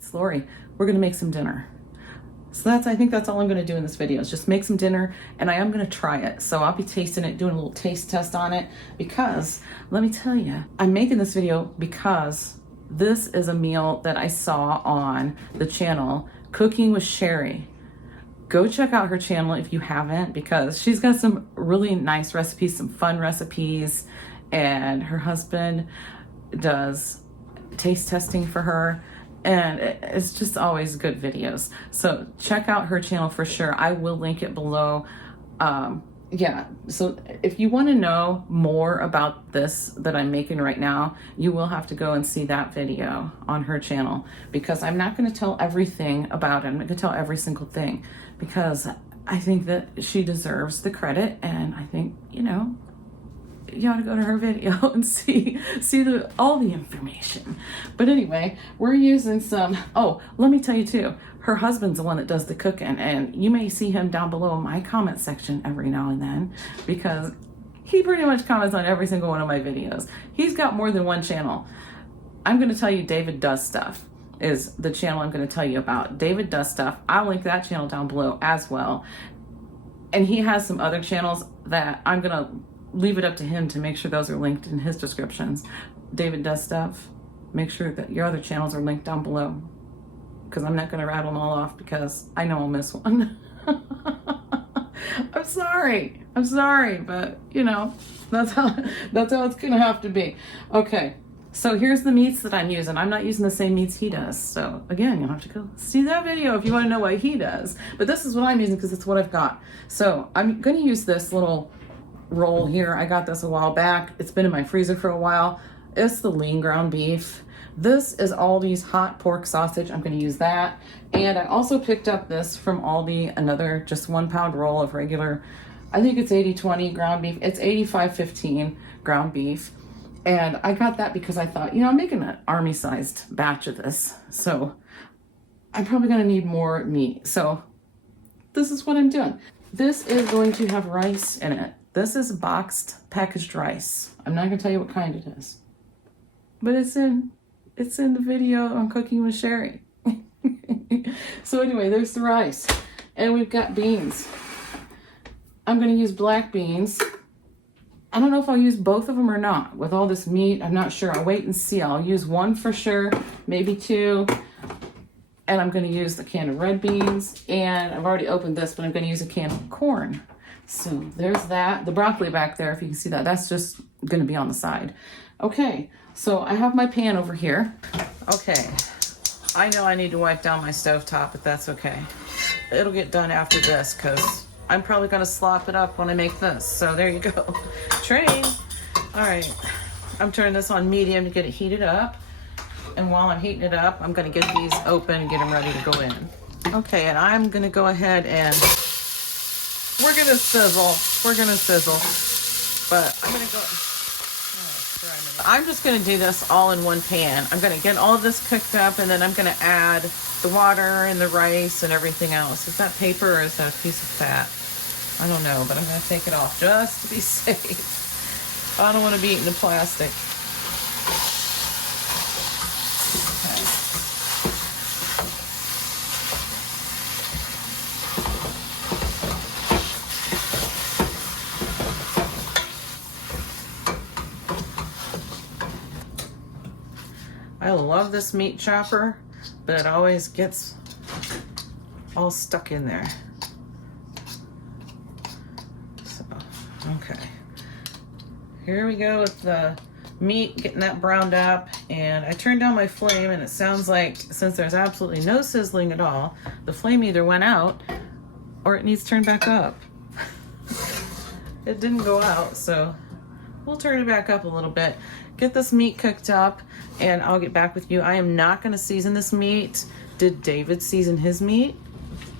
it's Lori. We're gonna make some dinner. So I think that's all I'm gonna do in this video is just make some dinner, and I am gonna try it. So I'll be tasting it, doing a little taste test on it, because let me tell you, I'm making this video because this is a meal that I saw on the channel, Cooking with Sherry. Go check out her channel if you haven't, because she's got some really nice recipes, some fun recipes, and her husband does taste testing for her, and it's just always good videos. So check out her channel for sure. I will link it below. Yeah, so if you want to know more about this that I'm making right now, you will have to go and see that video on her channel, because I'm not going to tell everything about it. I'm not going to tell every single thing, because I think that she deserves the credit, and I think, you know, you ought to go to her video and see all the information. But anyway, we're using some, oh, let me tell you too, her husband's the one that does the cooking, and you may see him down below in my comment section every now and then, because he pretty much comments on every single one of my videos. He's got more than one channel. I'm going to tell you, David Does Stuff is the channel I'm going to tell you about. David Does Stuff. I'll link that channel down below as well. And he has some other channels that I'm going to leave it up to him to make sure those are linked in his descriptions. David Does Stuff. Make sure that your other channels are linked down below, because I'm not going to rattle them all off, because I know I'll miss one. I'm sorry, but you know, that's how it's going to have to be. Okay, so here's the meats that I'm using. I'm not using the same meats he does. So again, you'll have to go see that video if you want to know what he does. But this is what I'm using because it's what I've got. So I'm going to use this little roll here. I got this a while back. It's been in my freezer for a while. It's the lean ground beef. This is Aldi's hot pork sausage. I'm going to use that. And I also picked up this from Aldi, another just 1 pound roll of regular, I think it's 80/20 ground beef. It's 85/15 ground beef. And I got that because I thought, you know, I'm making an army sized batch of this, so I'm probably going to need more meat. So this is what I'm doing. This is going to have rice in it. This is boxed packaged rice. I'm not going to tell you what kind it is, but it's in the video on Cooking with Sherry. So anyway, there's the rice, and we've got beans. I'm going to use black beans. I don't know if I'll use both of them or not with all this meat. I'm not sure. I'll wait and see. I'll use one for sure, maybe two. And I'm going to use the can of red beans, and I've already opened this, but I'm going to use a can of corn. So there's that. The broccoli back there, if you can see that, that's just going to be on the side. Okay, so I have my pan over here. Okay, I know I need to wipe down my stovetop, but that's okay. It'll get done after this, because I'm probably going to slop it up when I make this. So there you go. Train. All right, I'm turning this on medium to get it heated up. And while I'm heating it up, I'm going to get these open, get them ready to go in. Okay, and I'm going to go ahead and we're going to sizzle. We're going to sizzle. But I'm going to go... I'm just going to do this all in one pan. I'm going to get all of this cooked up, and then I'm going to add the water and the rice and everything else. Is that paper or is that a piece of fat? I don't know, but I'm going to take it off just to be safe. I don't want to be eating the plastic. I love this meat chopper, but it always gets all stuck in there. So, okay. Here we go with the meat, getting that browned up, and I turned down my flame, and it sounds like, since there's absolutely no sizzling at all, the flame either went out or it needs turned back up. It didn't go out, so we'll turn it back up a little bit. Get this meat cooked up, and I'll get back with you. I am not going to season this meat. Did David season his meat?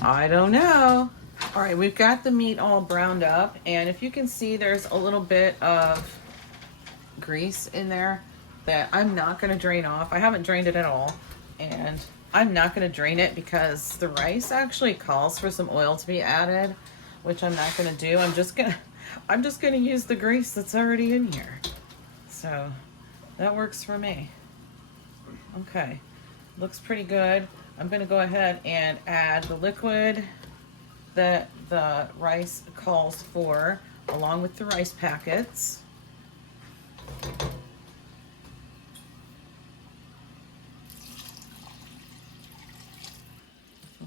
I don't know. All right, we've got the meat all browned up, and if you can see, there's a little bit of grease in there that I'm not going to drain off. I haven't drained it at all, and I'm not going to drain it because the rice actually calls for some oil to be added, which I'm not going to do. I'm just going to use the grease that's already in here. So that works for me. Okay, Looks pretty good. I'm gonna go ahead and add the liquid that the rice calls for, along with the rice packets.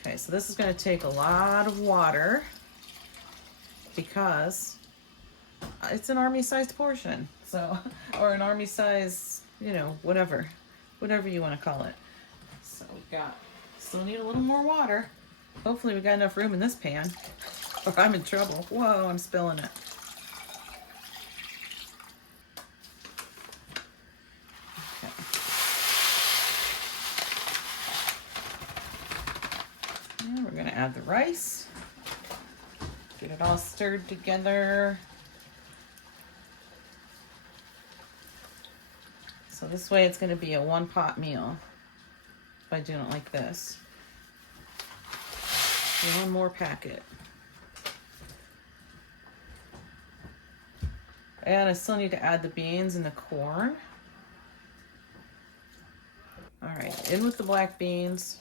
Okay, so this is gonna take a lot of water because it's an army-sized portion, so, or an army-size, you know, whatever you want to call it. So we still need a little more water. Hopefully we got enough room in this pan, or I'm in trouble. Whoa, I'm spilling it. Okay. And we're gonna add the rice. Get it all stirred together. So this way it's going to be a one-pot meal by doing it like this. One more packet. And I still need to add the beans and the corn. All right, in with the black beans.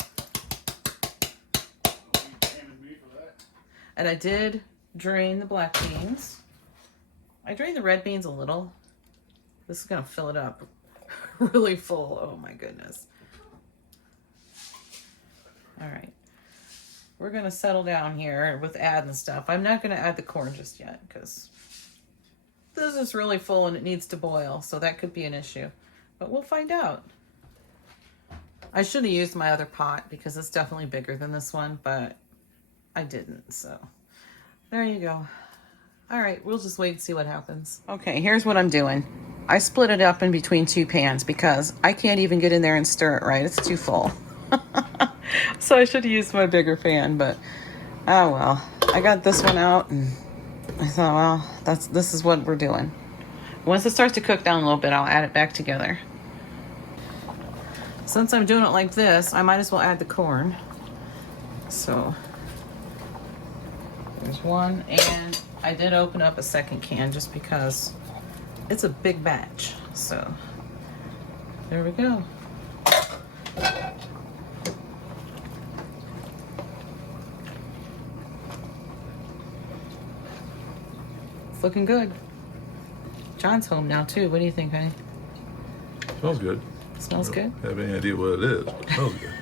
And I did drain the black beans. I drained the red beans a little. This is going to fill it up. Really full. Oh my goodness. All right. We're going to settle down here with adding stuff. I'm not going to add the corn just yet because this is really full and it needs to boil. So that could be an issue. But we'll find out. I should have used my other pot because it's definitely bigger than this one, but I didn't. So there you go. All right, we'll just wait and see what happens. Okay, here's what I'm doing. I split it up in between two pans because I can't even get in there and stir it right. It's too full. So I should have used my bigger pan, but oh well. I got this one out and I thought, well, this is what we're doing. Once it starts to cook down a little bit, I'll add it back together. Since I'm doing it like this, I might as well add the corn. So there's one, and I did open up a second can just because it's a big batch. So there we go. It's looking good. John's home now too. What do you think, honey? Smells good. Smells good? I don't have any idea what it is, but it smells good.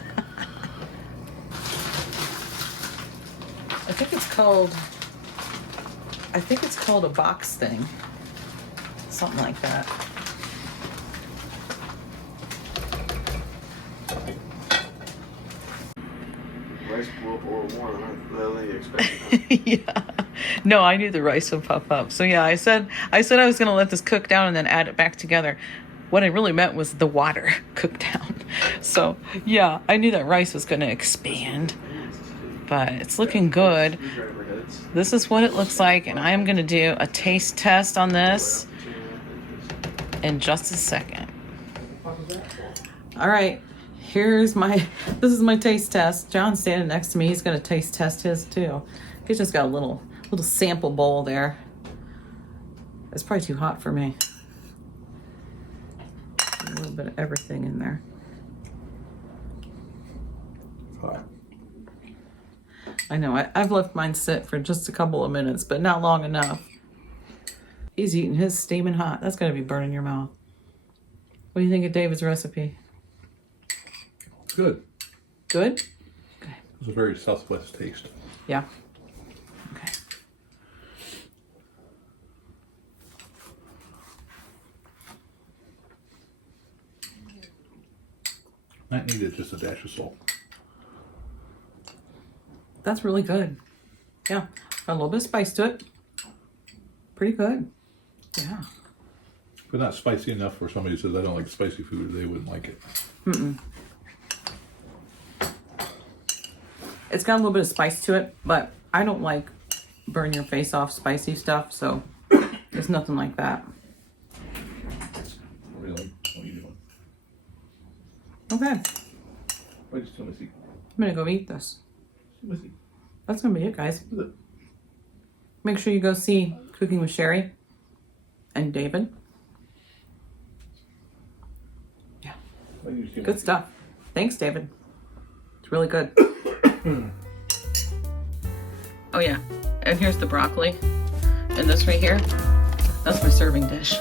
I think it's called a box thing. Something like that. Rice blew up a little more than I really expected. Yeah. No, I knew the rice would pop up. So yeah, I said I was going to let this cook down and then add it back together. What I really meant was the water cook down. So yeah, I knew that rice was going to expand. But it's looking good. This is what it looks like, and I am going to do a taste test on this in just a second. All right, this is my taste test. John's standing next to me. He's going to taste test his too. He's just got a little sample bowl there. It's probably too hot for me. A little bit of everything in there. Hot. I know, I've left mine sit for just a couple of minutes, but not long enough. He's eating his steaming hot. That's gotta be burning your mouth. What do you think of David's recipe? Good. Good? Okay. It's a very Southwest taste. Yeah. Okay. Not needed, just a dash of salt. That's really good. Yeah. Got a little bit of spice to it. Pretty good. Yeah. But not spicy enough for somebody who says, I don't like spicy food, they wouldn't like it. Mm-mm. It's got a little bit of spice to it, but I don't like burn your face off spicy stuff, so there's nothing like that. Really? What are you doing? Okay. Wait, just tell me, see. I'm gonna go eat this. Missy. That's gonna be it, guys. What is it? Make sure you go see Cooking with Sherry and David. Yeah. Why you just give me- Good stuff. Thanks, David. It's really good. Oh yeah, and here's the broccoli. And this right here, that's my serving dish.